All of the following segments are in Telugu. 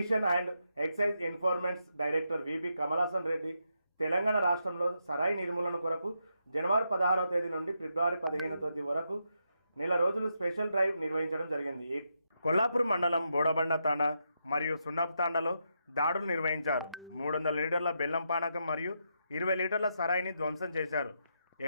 Prohibition and excise enforcements director V P Kamalasan Reddy Telangana రాష్ట్రంలో సరాయి నిర్మూలన కొరకు జనవరి పదహారవ తేదీ నుండి ఫిబ్రవరి పదిహేనవ తేదీ వరకు నెల రోజులు స్పెషల్ డ్రైవ్ నిర్వహించడం జరిగింది. ఈ కొల్లాపూర్ మండలం బోడబండ తాండా మరియు సున్నప్ తాండాలో దాడులు నిర్వహించారు. మూడు వందల లీటర్ల బెల్లం పానకం మరియు ఇరవై లీటర్ల సరాయిని ధ్వంసం చేశారు.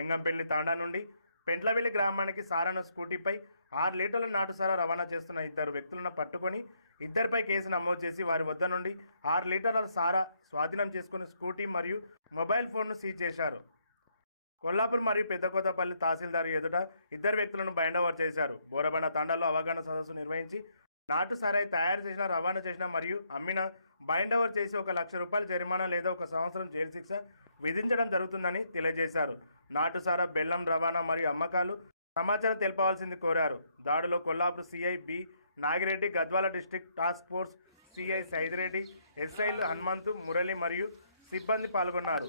ఎంగంపల్లి తాండా నుండి పెండ్లవెల్లి గ్రామానికి సారాను స్కూటీపై ఆరు లీటర్ల నాటు సారా రవాణా చేస్తున్న ఇద్దరు వ్యక్తులను పట్టుకొని ఇద్దరిపై కేసు నమోదు చేసి వారి వద్ద నుండి ఆరు లీటర్ల సారా స్వాధీనం చేసుకుని స్కూటీ మరియు మొబైల్ ఫోన్ను సీజ్ చేశారు. కొల్లాపూర్ మరియు పెద్దకోతపల్లి తహసీల్దార్ ఎదుట ఇద్దరు వ్యక్తులను బైండవర్ చేశారు. బోరబండ తాండాలో అవగాహన సదస్సు నిర్వహించి నాటు సారాయి తయారు చేసిన రవాణా చేసిన మరియు అమ్మిన బైండ్ ఓవర్ చేసి ఒక లక్ష రూపాయల జరిమానా లేదా ఒక సంవత్సరం జైలు శిక్ష విధించడం జరుగుతుందని తెలియజేశారు. నాటుసారా బెల్లం రవాణా మరియు అమ్మకాలు సమాచారం తెలపవలసింది కోరారు. దాడిలో Kollapur CI B Nagireddy Gadwal district task force CI Saidireddy ఎస్ఐలు హనుమంతు మురళి మరియు సిబ్బంది పాల్గొన్నారు.